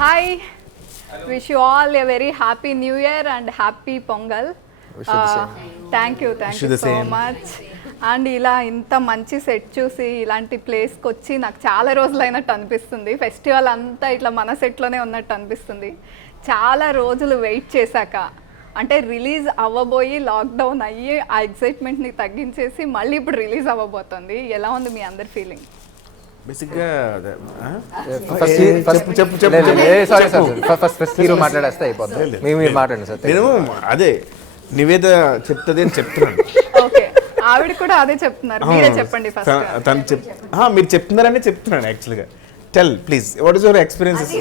Hi, wish you all a very happy new year and happy pongal. Thank you so much. And ఇలా ఇంత మంచి set చూసి ఇలాంటి ప్లేస్కి వచ్చి నాకు చాలా రోజులైనట్టు అనిపిస్తుంది. ఫెస్టివల్ అంతా ఇట్లా మన సెట్లోనే ఉన్నట్టు అనిపిస్తుంది. చాలా రోజులు వెయిట్ చేశాక, అంటే రిలీజ్ అవ్వబోయి లాక్డౌన్ అయ్యి ఆ ఎక్సైట్మెంట్ని తగ్గించేసి మళ్ళీ ఇప్పుడు రిలీజ్ అవ్వబోతుంది. ఎలా ఉంది మీ అందరి ఫీలింగ్? బేసిక్గా మాట్లాడేస్తే అయిపోతుంది. మీరు మాట్లాడండి సార్. నేను అదే నివేద చెప్తుంది అని చెప్తున్నాను. ఓకే, ఆవిడ కూడా అదే చెప్తున్నారు. మీరే చెప్పండి ఫస్ట్. తను మీరు చెప్తున్నారని చెప్తున్నాను యాక్చువల్గా. Tell please, what is your experiences?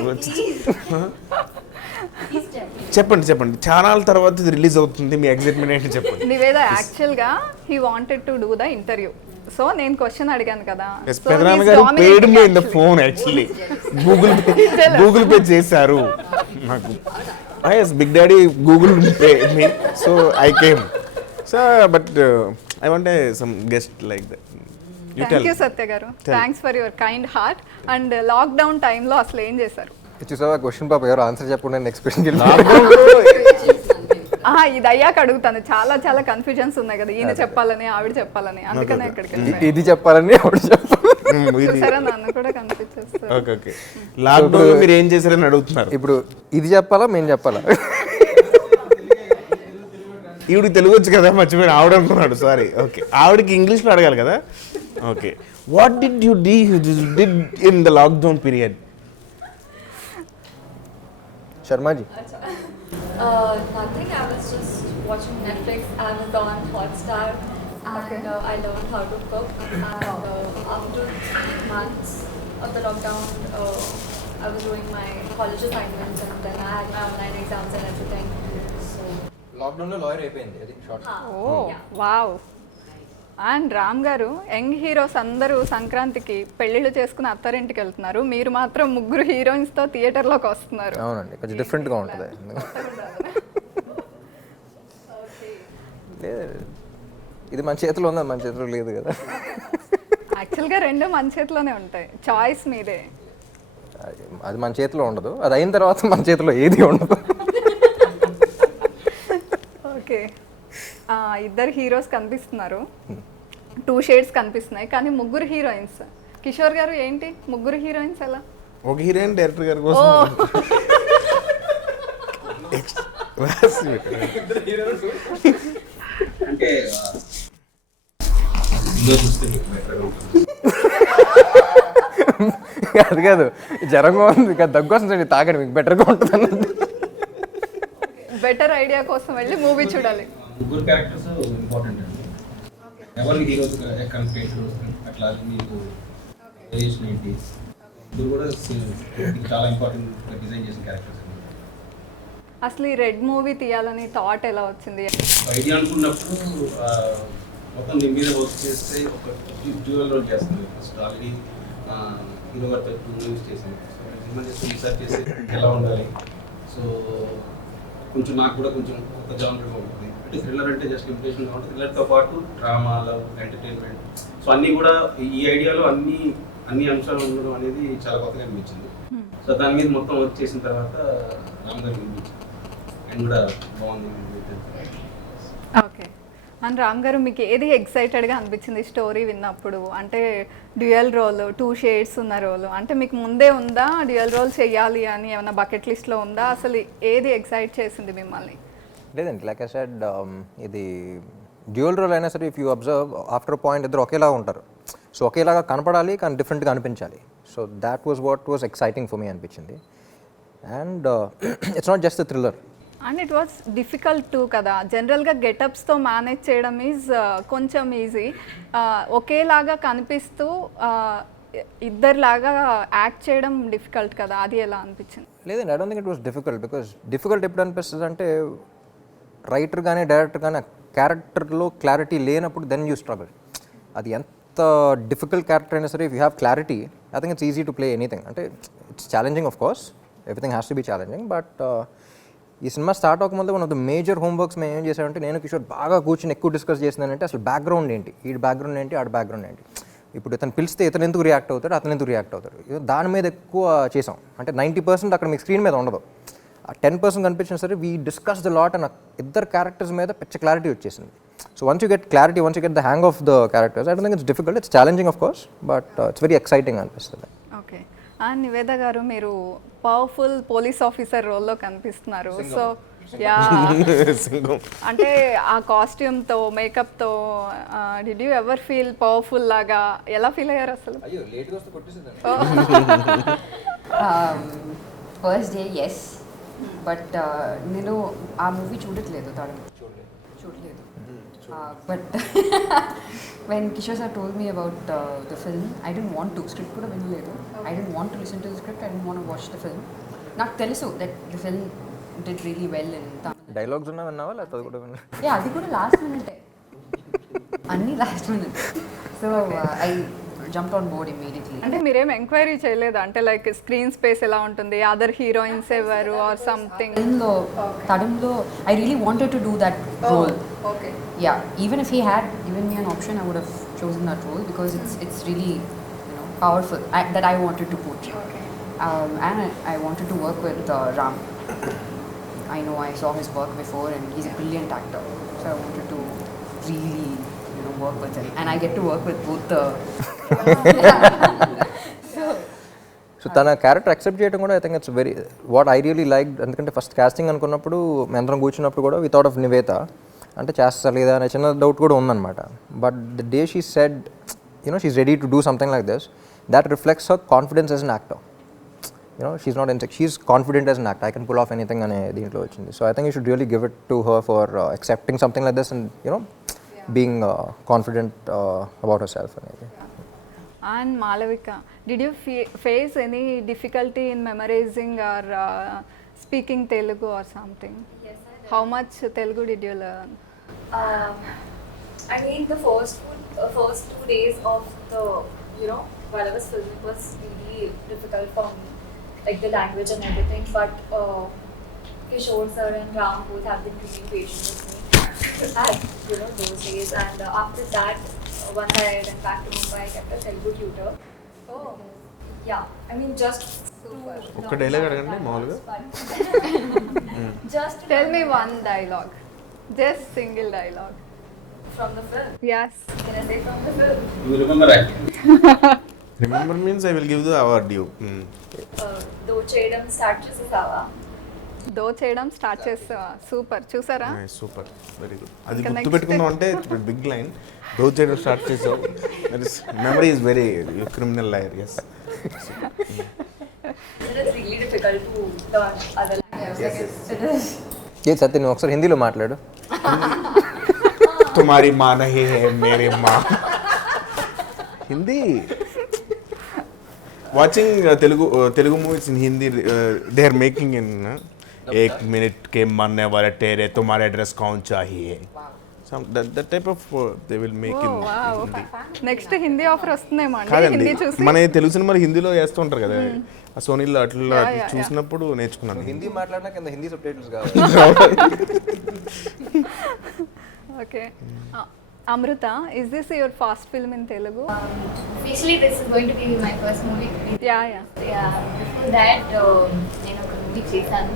చెప్పండి. చాలా తర్వాత ఇది రిలీజ్ అవుతుంది, మీ ఎక్సైట్మెంట్ ఏంటి చెప్పండి. నివేద యాక్చువల్గా he wanted to do the interview. So నేను క్వశ్చన్ అడిగాను కదా. పెదనాన్న గారు paid me in the phone actually. Google pay చేశారు నాకు. Yes, big daddy Google pay me, so I came. So but I want some guest like that. Thank you Satya garu, thanks for your kind heart. And lockdown టైంలో అసలు ఏం చేశారు? చూసావా question పాప, ఎవరు answer చెప్పకుండా నెక్స్ట్ క్వశ్చన్ ఇది అయ్యాక అడుగుతాను. చాలా చాలా కన్ఫ్యూజన్స్ ఉన్నాయి కదా, ఈయన చెప్పాలని ఆవిడ చెప్పాలని, అందుకనే ఇక్కడికి ఇది చెప్పాలని ఆవిడ చెప్పాలి. సరే, నన్ను కూడా కన్ఫ్యూజ్ చేస్తారు. ఓకే, లాక్డౌన్ మీరు ఏం చేశారని అడుగుతున్నారు. ఇప్పుడు ఇది చెప్పాలా మేము చెప్పాలా? ఈవిడికి తెలుగు వచ్చు కదా, మర్చిపోయాడు ఆవిడ అనుకున్నాడు. సారీ. ఓకే, ఆవిడకి ఇంగ్లీష్లో అడగాలి కదా. Okay, what did you did in the lockdown period? Sharmaji. Nothing. I was just watching Netflix, Amazon, Hotstar, and I learned how to cook. And after 3 months of the lockdown, I was doing my college assignments, and then I had my online exams and everything. So లాక్డౌన్లో lawyer అయిపోయింది, అది short. Oh wow. And Ram garu, young heroes అందరూ సంక్రాంతికి పెళ్ళిళ్ళు చేసుకుని అత్తారింటికి వెళ్తున్నారు. మీరు మాత్రం ముగ్గురు హీరోయిన్స్తో థియేటర్లోకి వస్తున్నారు. అవునండి, కొంచెం డిఫరెంట్గా ఉంటుంది. లేదు, ఇది మన చేతిలో ఉంది, మన చేతిలో లేదు కదా. యాక్చువల్గా రెండు మన చేతిలోనే ఉంటాయి, చాయిస్ మీదే. అది మన చేతిలో ఉండదు, అది అయిన తర్వాత మన చేతిలో ఏది ఉండదు. ఓకే, ఇద్దరు హీరోస్ కనిపిస్తున్నారు, 2 షేడ్స్ కనిపిస్తున్నాయి, కానీ ముగ్గురు హీరోయిన్స్. కిషోర్ గారు, ఏంటి ముగ్గురు హీరోయిన్స్ ఎలా? ఒక హీరోయిన్ డైరెక్టర్ గారి కోసం అంటే అది కాదు, జ్వరంగా ఉంది కదా, దగ్గు వస్తుంది, తాగండి మీకు బెటర్గా ఉంటుంది అన్నది. బెటర్ ఐడియా కోసం వెళ్ళి మూవీ చూడాలి. ముగ్గురు క్యారెక్టర్స్ ఇంపార్టెంట్ అండి. ఎవరు హీరోస్ కన్ఫ్లిక్ట్ అట్లా మీకు రిలేషన్ ఏంటి, ఇది కూడా చాలా ఇంపార్టెంట్ డిజైన్ చేసిన క్యారెక్టర్స్. అసలు ఈ రెడ్ మూవీ తీయాలని థాట్ ఎలా వచ్చింది? ఐడియా అనుకున్నప్పుడు మొత్తం దీని మీద వర్క్ చేస్తే ఒక డ్యూయల్ రోల్ చేస్తుంది. ఫస్ట్ ఆల్రెడీ హీరో గారితో 2 మూవీస్ చేశాను. సో సినిమా చేసి రీసెర్చ్ చేసి ఎలా ఉండాలి. సో కొంచెం నాకు కూడా కొంచెం ఒక జానర్గా ఉంటుంది. అంటే థ్రిల్లర్ అంటే జస్ట్ ఇంప్రెషన్గా ఉంటుంది. థ్రిల్లర్తో పాటు డ్రామా, లవ్, ఎంటర్టైన్మెంట్, సో అన్నీ కూడా ఈ ఐడియాలో అన్ని అంశాలు ఉండడం అనేది చాలా కొత్తగా అనిపించింది. సో దాని మీద మొత్తం వర్క్ చేసిన తర్వాత రామ్ గారికి అనిపించింది అండ్ కూడా బాగుంది. ఓకే, అండ్ రామ్ గారు, మీకు ఏది ఎక్సైటెడ్గా అనిపించింది స్టోరీ విన్నప్పుడు? అంటే డ్యూయల్ రోల్, 2 షేడ్స్ ఉన్న రోల్, అంటే మీకు ముందే ఉందా డ్యూయల్ రోల్ చేయాలి అని? ఏమైనా బకెట్ లిస్ట్లో ఉందా? అసలు ఏది ఎక్సైట్ చేసింది మిమ్మల్ని? లేదండి, లైక్ ఐ సెడ్, ఇది డ్యూయల్ రోల్ అయినా సరే, if you observe after point ఇద్దరు ఒకేలాగా ఉంటారు. సో ఒకేలాగా కనపడాలి కానీ డిఫరెంట్గా అనిపించాలి. So that was what was exciting for me అనిపించింది. And it's not just thriller. And it was difficult too కదా. జనరల్గా గెటప్స్తో మేనేజ్ చేయడం ఈజ్ కొంచెం ఈజీ. ఒకేలాగా కనిపిస్తూ ఇద్దరిలాగా యాక్ట్ చేయడం డిఫికల్ట్ కదా, అది ఎలా అనిపించింది? లేదండి, I don't think it was difficult. Because difficult ఎప్పుడు అనిపిస్తుంది అంటే, రైటర్ కానీ డైరెక్టర్ కానీ క్యారెక్టర్లో క్లారిటీ లేనప్పుడు దెన్ యూ స్ట్రగుల్. అది ఎంత డిఫికల్ట్ క్యారెక్టర్ అయినా సరే, if you have clarity, I think it's easy to play anything. అంటే it's challenging, of course everything has to be challenging. But ఈ సినిమా స్టార్ట్ అవ్వకముందు one of the major homeworks మేము ఏం చేసామంటే, నేను కిషోర్ బాగా కూర్చొని ఎక్కువ డిస్కస్ చేసిందంటే అసలు బ్యాక్గ్రౌండ్ ఏంటి, ఈ బ్యాక్గ్రౌండ్ ఏంటి, ఆడ బ్యాక్గ్రౌండ్ ఏంటి. ఇప్పుడు ఇతను పిలిస్తే ఇతను ఎందుకు రియాక్ట్ అవుతాడు, అతను ఎందుకు రియాక్ట్ అవుతాడు, దాని మీద ఎక్కువ చేసాం. అంటే 90% అక్కడ మీకు స్క్రీన్ మీద ఉండదు, ఆ 10% కనిపించినా సరే we discuss the lot and ఇద్దరు క్యారెక్టర్స్ మీద పిచ్చ క్లారిటీ వచ్చేసింది. So once you get clarity, once you get the hang of the characters, I don't think it's difficult, it's challenging of course, but it's very exciting అనిపిస్తుంది. Okay. And Niveda గారు మీరు powerful police officer రోల్లో కనిపిస్తున్నారు. So yeah, అంటే ఆ కాస్ట్యూమ్తో మేకప్తో did you ever feel powerful లాగా ఎలా ఫీల్ అయ్యారు అసలు? ఫస్ట్ డే ఎస్, బట్ నేను ఆ మూవీ చూడట్లేదు, చూడలేదు. But when Kishore sir told me about the film, I didn't want to, script kuda vinaledu, I didn't want to listen to the script, I didn't want to watch the film. నాకు తెలుసు that the film did really well in Tamil. Dialogues ఉన్నా విన్నావా లేకపోతే అది కూడా విన్నా? Yeah, అది కూడా లాస్ట్ మినిట్, అన్నీ last minute. So I jumped on board immediately. అంటే మీరేం ఎంక్వైరీ చేయలేదా, అంటే లైక్ స్క్రీన్ స్పేస్ ఎలా ఉంటుంది, అదర్ హీరోయిన్స్ ఎవరు or something? Tadamlo, Tadamlo, I really wanted to do that role. Okay. Yeah, even if he had given me an option, I would have chosen that role because it's really, you know, powerful, that I wanted to portray. Okay. And I wanted to work with Ram. I know I saw his work before and he's a brilliant actor, so I wanted to really, you know, work with him, and I get to work with both the so తన character accept చేయడం కూడా I think it's very what I really like. ఎందుకంటే first casting అనుకున్నప్పుడు మేమందరం కూర్చున్నప్పుడు కూడా without of Nivetha అంటే చేస్తా లేదా అనే చిన్న డౌట్ కూడా ఉందన్నమాట. But the day she said you know she's ready to do something like this, that reflects her confidence as an actor. You know she's not insecure, she's confident as an actor, I can pull off anything అనే దీంట్లో వచ్చింది. So I think you should really give it to her for accepting something like this and you know being confident about herself అనేది. And Malavika, did you face any difficulty in memorizing or speaking Telugu or something? Yes, I did. How much Telugu did you learn? I mean, the first 2 days of the, you know, while I was filming was really difficult for me, like the language and everything. But Kishore sir and Ram both have been really patient with me at, you know, those days. And after that, once I went back to Mumbai, I kept a Telugu tutor. Oh, Yeah, I mean, just super. ఒక్క dialogue అడగండి మామూలుగా. just to Tell me learn one dialogue, just single dialogue. from the film. Yes. Can I say from the film? You remember acting? Remember means I will give the award you. Though Chedam start చేసేసావా? దో చేయడం start చేస్తావా? Super. చూసారా? Super, very good. అది ఇంకా గుర్తు next. పెట్టుకుందాం అంటే big line దో చేయడం start చేసావు. Memory is very criminal liar. Yes. It is really difficult to learn other languages. It is. ఏ సత్య నువ్వు ఒకసారి హిందీలో మాట్లాడు. తుమారి మా నహీ హై మేరే మా. Hindi watching Telugu movies in Hindi they are making in एक मिनट के मरने वाले तेरे तुम्हारा एड्रेस कौन चाहिए, that type of they will make in Hindi. Next Hindi offer వస్తుందేమో అండి కాదండి, హిందీ చూసి. మన తెలుగు సినిమాలు హిందీలో వేస్తూ ఉంటారు కదా, ఆ సోనీలో అట్లా yeah. చూసినప్పుడు నేర్చుకున్నాను. హిందీ మాట్లాడినా కింద హిందీ సబ్ టైటిల్స్ కావాలి. Okay. Amrita, is this your first film in Telugu? Actually, this is going to be my first movie. Yeah. Yeah, before that, నేను ఒక మూవీ చేశాను.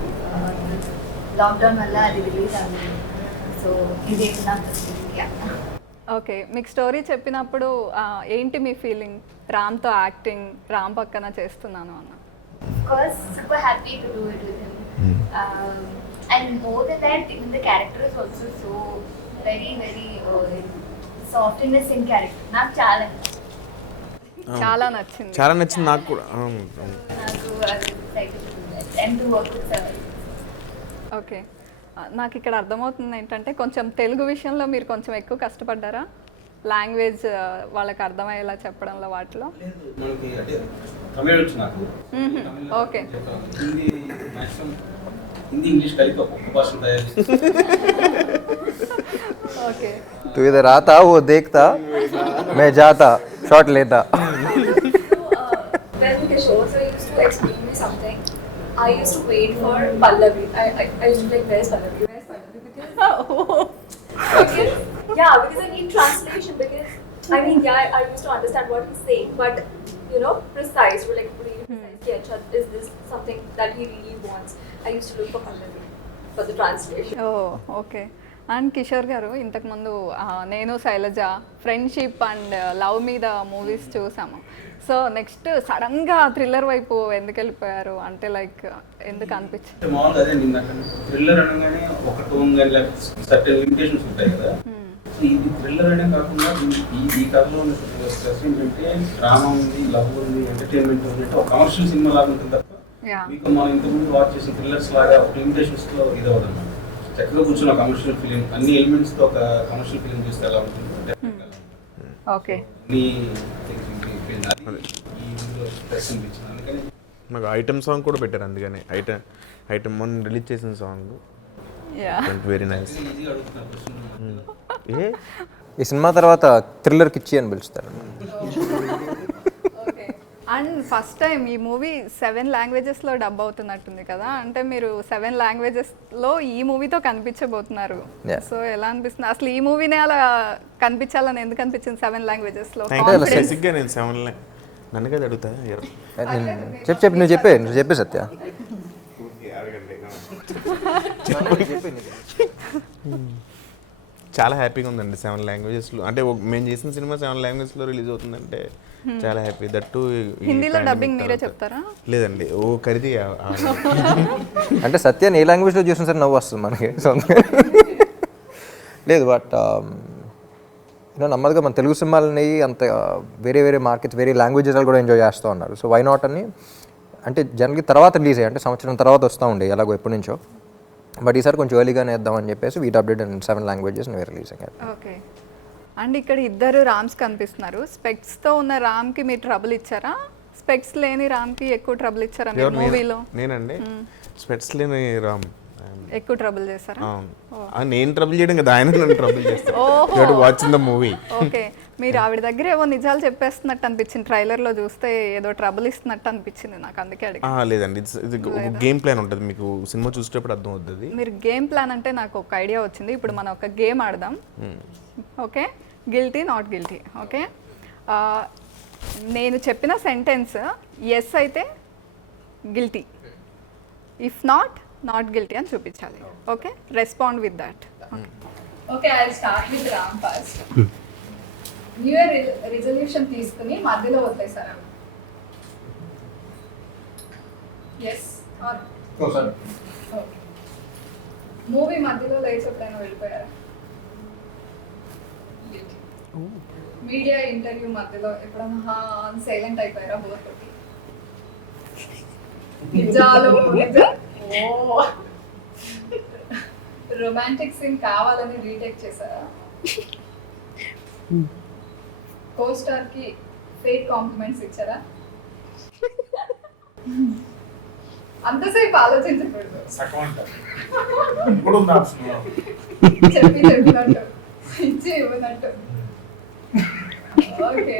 లాక్డౌన్ వల్ల అది రిలీజ్ అవ్వలేదు. సో ఇది నా ఫస్ట్ మూవీ. ఓకే, మీకు స్టోరీ చెప్పినప్పుడు ఏంటి మీ ఫీలింగ్? రామ్తో యాక్టింగ్, రామ్ పక్కన చేస్తున్నాను అన్న. Of course, super happy to do it with him. And more than that, even the character is also so very, very softness in character. నాకు చాలా చాలా నచ్చింది. చాలా నచ్చింది నాకు కూడా. నాకు అది excited to do that and to work with sir. Okay, నాకు ఇక్కడ అర్థమవుతుంది ఏంటంటే కొంచెం తెలుగు విషయంలో మీరు కొంచెం ఎక్కువ కష్టపడ్డారా? లాంగ్వేజ్ వాళ్ళకి అర్థమయ్యేలా చెప్పడంలో వాటిలో. మనకి అంటే తమిళ వచ్చు నాకు. Okay. Hindi maximum Hindi English కలిపి ఒక్కొక్క భాష తయారు. ఓకే. तू इधर आता वो देखता मैं जाता शॉट लेता. When Kishore sir used to explain me something, I used to wait for Pallavi. I used to be like, where's Pallavi? Where's Pallavi? Because yeah, because I need translation. Because I mean, yeah, I used to understand what he's saying, but you know, precise, like really precise. Yeah, Chad, is this something that he really wants? I used to look for Pallavi for the translation. Oh okay. And Kishore garu ఇంతకుముందు నేను Shailaja friendship and love మీద movies చూసాము. So next సడన్గా thriller వైపు ఎందుకు వెళ్ళిపోయారు అంటే like ఎందుకు అనిపించింది? అంటే మామూలుగా అదే నిన్న థ్రిల్లర్ అనగానే ఒక టోన్ కానీ సర్టెన్ లిమిటేషన్స్ ఉంటాయి కదా. సో ఇది థ్రిల్లర్ అనే కాకుండా ఈ కథలో ఉన్న స్ట్రెస్ ఏంటంటే డ్రామా ఉంది, లవ్ ఉంది, ఎంటర్టైన్మెంట్ ఉంది, అంటే ఒక కమర్షియల్ సినిమా లాగా ఉంటుంది తప్ప మీకు మనం ఇంతకుముందు వాచ్ చేసిన థ్రిల్లర్స్ లాగా ఒక లిమిటేషన్స్లో ఇది అవ్వదు అన్నమాట. చక్కగా కూర్చున్న కమర్షియల్ ఫిలిం అన్ని ఎలిమెంట్స్తో ఒక కమర్షియల్ ఫిలిం చూస్తే ఎలా ఉంటుంది ఓకే. నాకు ఐటమ్ సాంగ్ కూడా పెట్టారు, అందుకని ఐటమ్ మొన్న రిలీజ్ చేసిన సాంగ్ వెరీ నైస్. ఏ ఈ సినిమా తర్వాత థ్రిల్లర్కి ఇచ్చి అని పిలుస్తారు. అండ్ ఫస్ట్ టైం ఈ మూవీ 7 లాంగ్వేజెస్లో డబ్ అవుతున్నట్టుంది కదా, అంటే మీరు 7 లాంగ్వేజెస్లో ఈ మూవీతో కనిపించబోతున్నారు. సో ఎలా అనిపిస్తుంది అసలు ఈ మూవీనే అలా కనిపించాలని ఎందుకు అనిపించింది 7 లాంగ్వేజెస్లో? బేసిక్గా నేను 7 నన్ను కదా అడుగుతా. చెప్పు నువ్వు చెప్పే సత్య. చాలా హ్యాపీగా ఉందండి 7 లాంగ్వేజెస్లో. అంటే మేము చేసిన సినిమా 7 లాంగ్వేజ్లో రిలీజ్ అవుతుందంటే చాలా హ్యాపీ. దట్టు హిందీలో డబ్బింగ్ మీరే చెప్తారా? లేదండి, ఓ ఖరీదు. అంటే సత్యాన్ని ఏ లాంగ్వేజ్లో చూసిన సరే నవ్వు వస్తుంది మనకి. లేదు బట్ నమ్మదుగా మన తెలుగు సినిమాలని అంత వేరే వేరే మార్కెట్స్ వేరే లాంగ్వేజెస్ కూడా ఎంజాయ్ చేస్తూ ఉన్నారు. సో వై నాట్ అని అంటే జనరల్గా తర్వాత రిలీజ్ అయ్యాయి, అంటే సంవత్సరం తర్వాత వస్తూ ఉండే ఎలాగో ఎప్పటి నుంచో. బట్ ఈసారి కొంచెం ఎర్లీగానే వేద్దామని చెప్పేసి we dubbed in 7 languages release అయ్యాయి. ఓకే. అండ్ ఇక్కడ ఇద్దరు రామ్స్ కనిపిస్తున్నారు. స్పెక్స్తో ఉన్న రామ్కి మీరు ట్రబుల్ ఇచ్చారా? స్పెక్స్ లేని రామ్కి ఎక్కువ ట్రబుల్ ఇచ్చారా మీరు మూవీలో? నేనండి స్పెక్స్ లేని రామ్ ఎక్కువ ట్రబుల్ చేశారా? నేను ట్రబుల్ చేయడం కదా, ఆయన నన్ను ట్రబుల్ చేస్తాను. Watching the movie. ఓకే. మీరు ఆవిడ దగ్గర ఏవో నిజాలు చెప్పేస్తున్నట్టు అనిపించింది, ట్రైలర్లో చూస్తే ఏదో ట్రబుల్ ఇస్తున్నట్టు అనిపించింది నాకు, అందుకే అడిగి. లేదండి, ఇది ఒక గేమ్ ప్లాన్ ఉంటుంది, మీకు సినిమా చూసేటప్పుడు అర్థం అవుతుంది. మీరు గేమ్ ప్లాన్ అంటే నాకు ఒక ఐడియా వచ్చింది. ఇప్పుడు మనం ఒక గేమ్ ఆడదాం. Okay, guilty not guilty. Okay, నేను చెప్పిన సెంటెన్స్ ఎస్ అయితే గిల్టీ, ఇఫ్ నాట్ గిల్టీ అని చూపించాలి. Okay, respond with that. Okay, I will start with Ram first. New year resolution తీసుకుని మధ్యలో వదిలేసారా? Yes or okay. మూవీ మధ్యలో లేచి ఎప్పుడైనా వెళ్ళిపోయారా? మీడియా ఇంటర్వ్యూ మధ్యలో ఎప్పుడైనా సైలెంట్ అయిపోయారా బోర్ కొట్టి? నిజాలు రొమాంటిక్ సీన్ కావాలని రీటేక్ చేశారా? కో స్టార్ కి ఫేక్ కాంప్లిమెంట్స్ ఇచ్చారా? అంతసేపు ఆలోచించకూడదు, చెప్పినట్టు ఇచ్చి ఇవ్వనట్టు. ఓకే,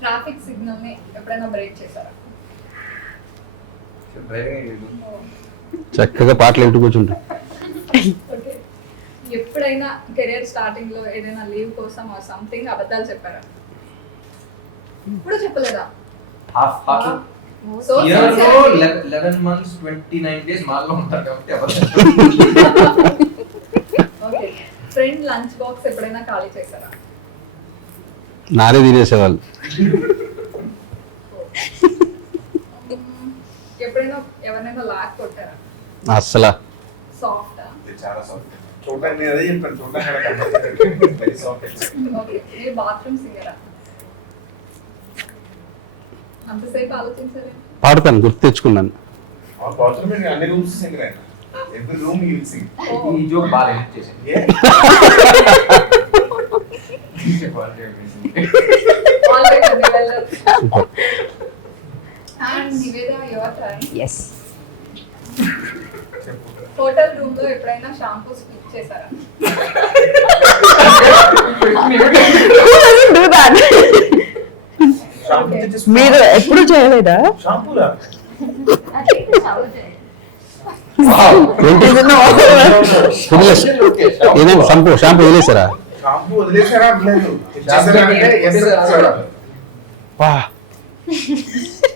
ట్రాఫిక్ సిగ్నల్ ని ఎప్పుడైనా బ్రేక్ చేశారా? చక్కగా పాటలు ఎటు కూర్చుంటా. ఓకే, ఎప్పుడైనా కెరియర్ స్టార్టింగ్ లో ఏదైనా లీవ్ కోసం ఆర్ సంథింగ్ అబద్ధాలు చెప్పారా? ఇప్పుడు చెప్పలేదా? సో 11 months 29 days మాల్లో ఉంటారు కాబట్టి ఓకే, ఫ్రెండ్ లంచ్ బాక్స్ ఎప్పుడైనా ఖాళీ చేశారా? నారే తినేసేవాళ్ళు. ఎప్పుడైనా ఎవరైనా లాక్ కొట్టారా? అస్సలా సాఫ్ట్. చాలా సాఫ్ట్. చూడండి అదే చెప్పాను, చూడండి వెరీ సాఫ్ట్. ఓకే, మీరు బాత్రూమ్ సింగరా? అంతసేపు ఆలోచించారు? పాడతాను, గుర్తు తెచ్చుకున్నాను. అన్ని రూమ్స్ సింగర్ అయినా every room you will sing. ఈ జోక్ బాగా హెల్ప్ చేసింది. And Niveda, your turn. Yes. Hotel room లో ఎప్పుడైనా షాంపూ స్కిప్ చేశారా? Do that. మీరు ఎప్పుడు చేయలేదా? షాంపూలా? ఏదైనా షాంపూ వదిలేసారా? షాంపూ వదిలేసారా అనలేదు. ఇచ్చేసారా అంటే yes ఇచ్చేసారా. వా,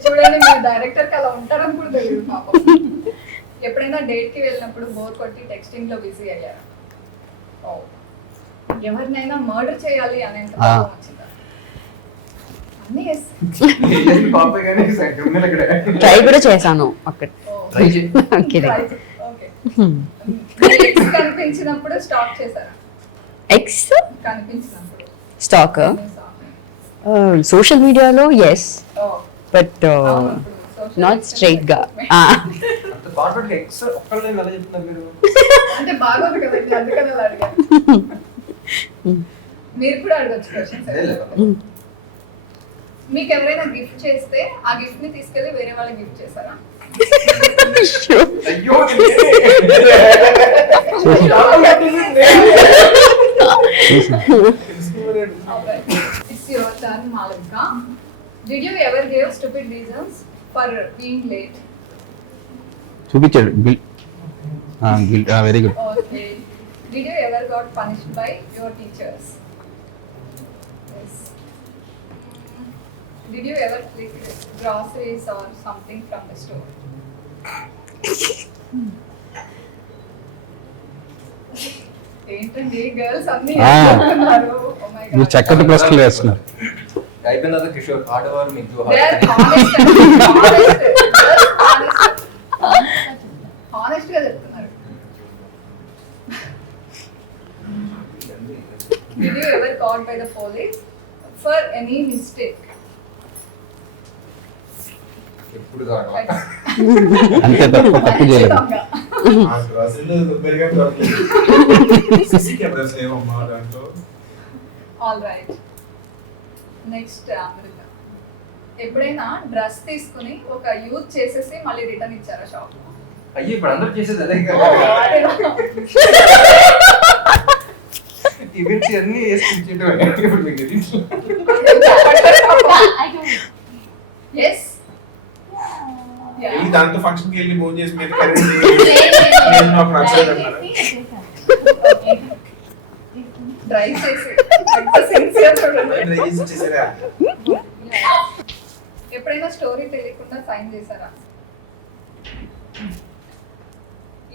చూడండి మీరు డైరెక్టర్ కి అలా ఉంటారని కూడా తెలియదు పాపం. ఎప్పుడైనా డేట్ కి వెళ్ళినప్పుడు బోర్ కొట్టి టెక్స్టింగ్ లో బిజీ అయ్యారా? ఓ, ఎవరినైనా మర్డర్ చేయాలి అనేంత కోపం వచ్చిందా? అన్నీ yes. ట్రై కూడా చేశాను అక్కడ. Try చే- okay. మీ ex కనిపించినప్పుడు స్టాక్ చేశారా? ఎక్స్ కనిపించినప్పుడు స్టాక్ మీ stalk. సోషల్ మీడియాలో ఎస్, Oh, బట్ అవును, ఇప్పుడు social నాట్ media స్ట్రైట్ గా. అంత కాన్ఫిడెంట్ ఎక్స్ ఒక్కళ్ళే ఎలా చెప్తున్నారు మీరు? అంటే బాగోదు కదండి, అందుకని అలా అడిగాను. మీరు కూడా అడగచ్చు క్వశ్చన్స్. మీకు ఎవరైనా గిఫ్ట్ చేస్తే ఆ గిఫ్ట్ ని తీసుకెళ్లి వేరే వాళ్ళకి గిఫ్ట్ చేశారా? అయ్యో It's your turn, Malika. Did you ever give stupid reasons for being late? చూపించాడు bill. Very good. Okay. Did you ever got punished by your teachers? Yes. Did you ever click groceries or something from the store? ఏంటండి girls అన్ని చెప్తున్నారు? Oh my God. మీరు చక్కటి ప్రశ్నలు వేస్తున్నారు. అయిపోయిన తర్వాత కిషోర్ ఆడవారు మీకు They are honest and honest. Honest గా చెప్తున్నారు. Did you ever caught by the police for any mistake? ఎప్పుడు కాదు. అంతే, తప్పు చేయలేదు. ఆ గ్రాసరీలో దుబ్బరిగా దొరకలేదు. సీసీ కెమెరాస్ లేవమ్మా దాంట్లో. All right. నెక్స్ట్ అమృత. ఎప్పుడైనా డ్రెస్ తీసుకుని ఒక యూజ్ చేసేసి మళ్ళీ రిటర్న్ ఇచ్చారా షాప్? అయ్యో ఇప్పుడు అందరూ చేసేది అదే ఈవెంట్స్ అన్ని వేసుకుంటే ఇప్పుడు మీకు తెలియదు. I don't. ఎస్. ఈ దాంతో ఫంక్షన్ కి వెళ్ళి భోజనం చేసి మీద కర్రీ నేను నాకు నచ్చలేదు అన్నారు. డ్రై చేసి ఎంత సిన్సియర్ చూడండి. ట్రై చేసి చేసారా? ఎప్పుడైనా స్టోరీ తెలియకుండా సైన్ చేశారా?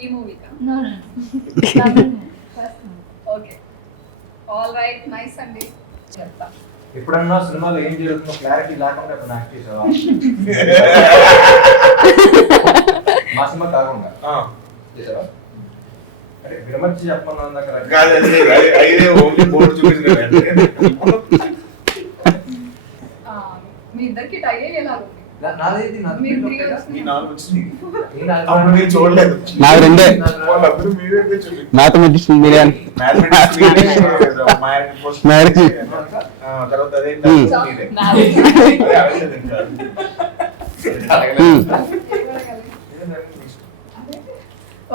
ఈ మూవీకా? No, no, no. First one. Okay. All right, nice అండి. చెప్తా. ఎప్పుడన్నా సినిమాలో ఏం జరుగుతుందో క్లారిటీ లేకుండా ఇప్పుడు నాకు చేసావా? మా సినిమా కాకుండా చేసావా? అంటే విరమర్చి చెప్పమన్నా దగ్గర కాదు, అదే ఓన్లీ బోర్డు చూపించారు. మీ ఇద్దరికి టై అయ్యేలాగా ఉంది. నాదేది మీరు three వచ్చింది. మీ నాలుగు వచ్చింది. అప్పుడు మీరు చూడలేదు. నాకు రెండే. వాళ్ళందరూ మీరే చూపించారు. మ్యాథమెటిక్స్ మీరే అని. మ్యాథమెటిక్స్ మీరే చూడలేదు. Maths first Marriage. తర్వాత అదే మీరే. Marriage. అదే అడగలేదు ఇంకా.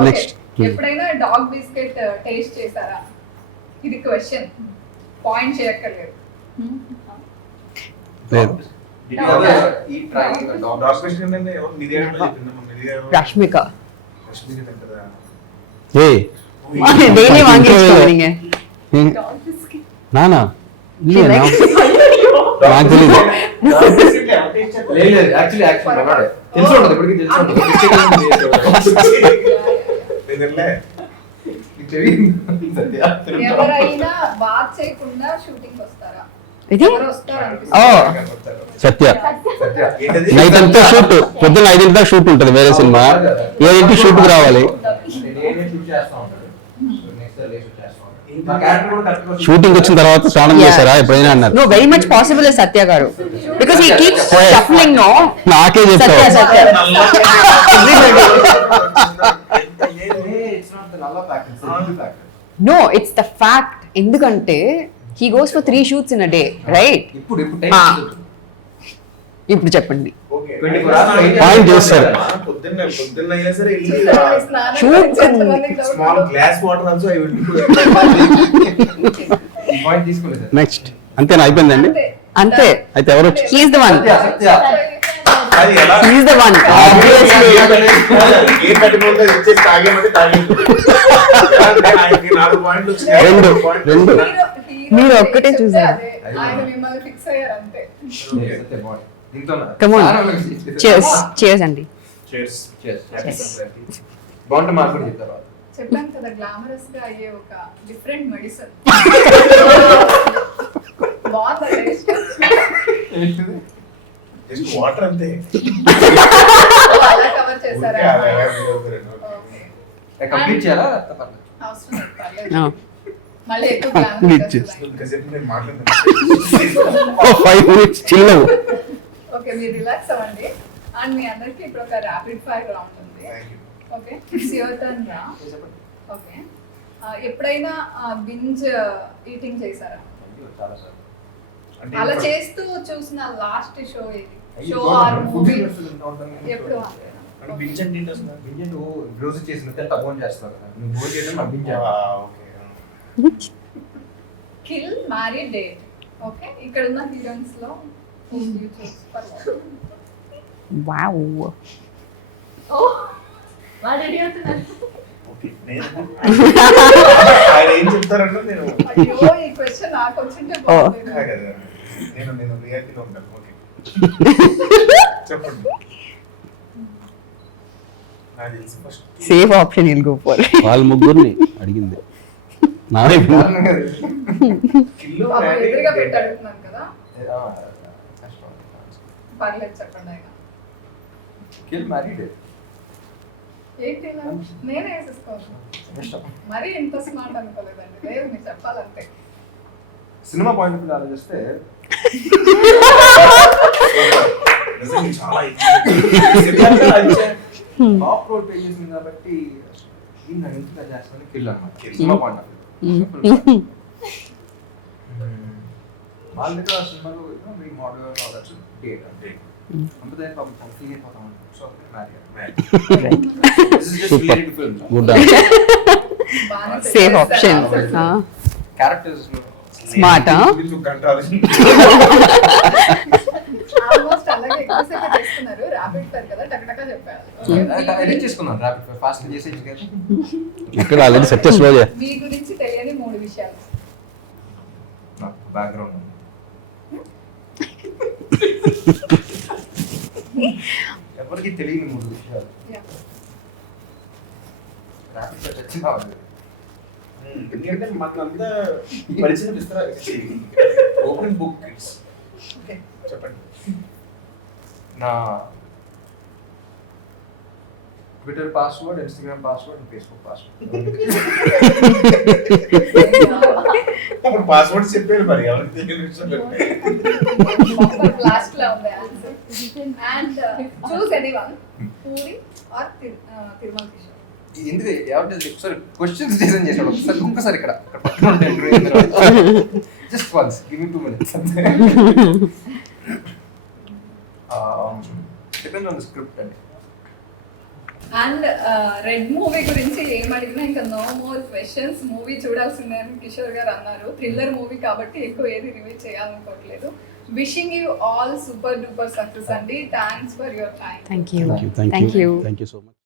Okay. Next. ఎప్పుడైనా డాగ్ బిస్కెట్ టేస్ట్ చేశారా? ఇది క్వశ్చన్, పాయింట్ చేయక్కర్లేదు. లేదు. ఈ ట్రై డాగ్ స్పెషల్ ఏంటంటే ఎవరు నిధియాడలో చెప్పిందమ్మా. నిధియాడలో రష్మిక రష్మిక తింటదా? ఏయ్, డైలీ వాంగేసుకోవడీங்க. Dog biscuit. నానా She likes నాకు తెలీదు. లేదు యాక్చువల్లీ మనోడే తెలిసి ఉంటుంది ఇప్పటికీ తెలిసి ఉంటుంది నిజంలే. ఎవరైనా బాత్ చేయకుండా షూటింగ్ వస్తారా? ఇది ఎవరు వస్తారు ఓ అనిపిస్తుంది? సత్య ఏంటది? నైట్ అంతా షూట్, పొద్దున్న 5 దాకా షూట్ ఉంటుంది వేరే సినిమా. 7 షూట్కి రావాలి. షూటింగ్ వచ్చిన తర్వాత స్నానం చేశారా ఎప్పుడైనా అన్నారు. No very much possible Satya garu because he keeps Yes. Shuffling. No నాకే సత్య చెప్తావు. Satya no it's the fact. ఎందుకంటే he goes for 3 shoots in a day, right? ఇప్పుడు ఇప్పుడు చెప్పండి. ఓకే. పాయింట్ చేస్తారు. పొద్దున్న అయినా సరే స్నానం Shoot. గురించి ఎంతమందికి doubt స్మాల్ ఉందో? Glass water also I will point తీసుకోలేదు నెక్స్ట్ అంతేనా? అయిపోయిందండి. అంతే. అంతే. అయితే ఎవరు వచ్చి He is the one. సత్య. సత్య. అది ఎలా He's the one. ఏ కట్టుకుంటే ఇచ్చేసి తాగేమంటే తాగేది. ఆయనకి 4 పాయింట్లు వచ్చినాయి. రెండు. మీరు ఒక్కటే చూసారు. ఆయన మిమ్మల్ని ఫిక్స్ అయ్యారు అంతే. Come on. Cheers అండి. బాగుంటే మాకు కూడా చెప్తారు. చెప్పాను కదా గ్లామరస్ గా అయ్యే ఒక డిఫరెంట్ మెడిసిన్. బాగుందా టేస్ట్? జస్ట్ వాటర్ అంతే. అలా కవర్ చేశారా? ఓకే. కంప్లీట్ చేయాలా? అవసరం లేదు, పర్లేదు. No. మళ్ళీ ఎక్కువ గ్లామరస్ ఇంకాసేపు నేను మాట్లాడుతున్నాను. 5 minutes చిల్. ఓకే, మీరు రిలాక్స్ అవ్వండి. అండ్ మీ అందరికి ఇప్పుడు ఒక ర్యాపిడ్ ఫైర్ రౌండ్ ఉంది. ఓకే, ఇట్స్ యువర్ టర్న్ రా. ఓకే, ఎప్పుడైనా బింజ్ ఈటింగ్ చేశారా? అలా చేస్తూ చూసిన లాస్ట్ షో ఏది? షో ఆర్ మూవీ ఎప్పుడు? రోజు చేసిన తక్కువ చేస్తారు కదా, నువ్వు భోజనం చేయడం నాకు binge. Kill marry date. Okay, ఇక్కడ ఉన్న హీరోయిన్స్ లో Wow. ఆయన ఏం చెప్తారంటే నేను అయ్యో ఈ క్వశ్చన్ నాకు వచ్చింటే బాగుంది. కదా, నేను రియాలిటీలో ఉంటాను. ఓకే చెప్పండి. నాకు తెలిసి first Safe option you'll go for. వాళ్ళ ముగ్గురిని అడిగింది నా వైపు. కిల్లు పాపం మ్యారీ ఎదురుగా డేట్. పెట్టి అడుగుతున్నాను కదా, పర్లేదు చెప్పండి. ఆయన కిల్ మ్యారీడ్ ఏంటి ఇలా? నేనే వేసేసుకోవచ్చు. మరీ ఇంత స్మార్ట్ అనుకోలేదండి. లేదు, మీరు చెప్పాలంతే. సినిమా పాయింట్ ఆఫ్ వ్యూ ఆలోచిస్తే నిజంగా చాలా టాప్ రోల్ పే చేసింది కాబట్టి దీన్ని నేను ఎందుకు చేస్తాను కిల్ అన్నమాట. సినిమా పాయింట్ ఆఫ్ వ్యూ వాళ్ళ దగ్గర ఆ సినిమాలో వెరీ మోడల్ ఆలోచన డేట్ అంటే అంతే పాపం ఫీల్ అయిపోతాం. So marry this is just related film. Good. బాగానే Safe చెప్పేస్తారు. option. Characters Smart, huh? గంట ఆలోచన. ఆల్మోస్ట్ అలాగే ఎక్కువసేపు చేస్తున్నారు. ర్యాపిడ్ ఫైర్ కదా, టకటకా చెప్పారు. ఎడిట్ చేసుకున్నాను ర్యాపిడ్ ఫాస్ట్ చేసేసి కదా. ఇక్కడ ఆల్రెడీ సక్సెస్ లో మీ గురించి తెలియని 3 విషయాలు. నాకు బ్యాక్గ్రౌండ్ ఎవరికి తెలియని 3 విషయాలు. Yeah. ర్యాపిడ్ ఫైర్ వచ్చిందా ఎందుకంటే మాకు అంతా పరిచయం ఇస్తారా? Open book kids. ఓకే చెప్పండి. నా Twitter password, Instagram password, Facebook password. అప్పుడు పాస్వర్డ్ చెప్పారు మరి ఎవరికి తెలియని విషయం. లాస్ట్ లో ఉంది answer. And choose anyone, Puri or Tirumala Kishore. ఎందుకు ఎవరు ఒకసారి క్వశ్చన్స్ డిజైన్ చేశాడు. ఒక్కసారి ఇక్కడ just once give me 2 minutes. Depend on the script అండి. అండ్ రెడ్ మూవీ గురించి ఏం అడిగినా ఇంకా నో మోర్ క్వశ్చన్స్, మూవీ చూడాల్సిందే అని కిషోర్ గారు అన్నారు. థ్రిల్లర్ మూవీ కాబట్టి ఎక్కువ ఏది రివీల్ చేయాలనుకోవట్లేదు. Wishing you all super duper success అండి. Thanks for your time. Thank you. Thank you Thank you. Thank you so much.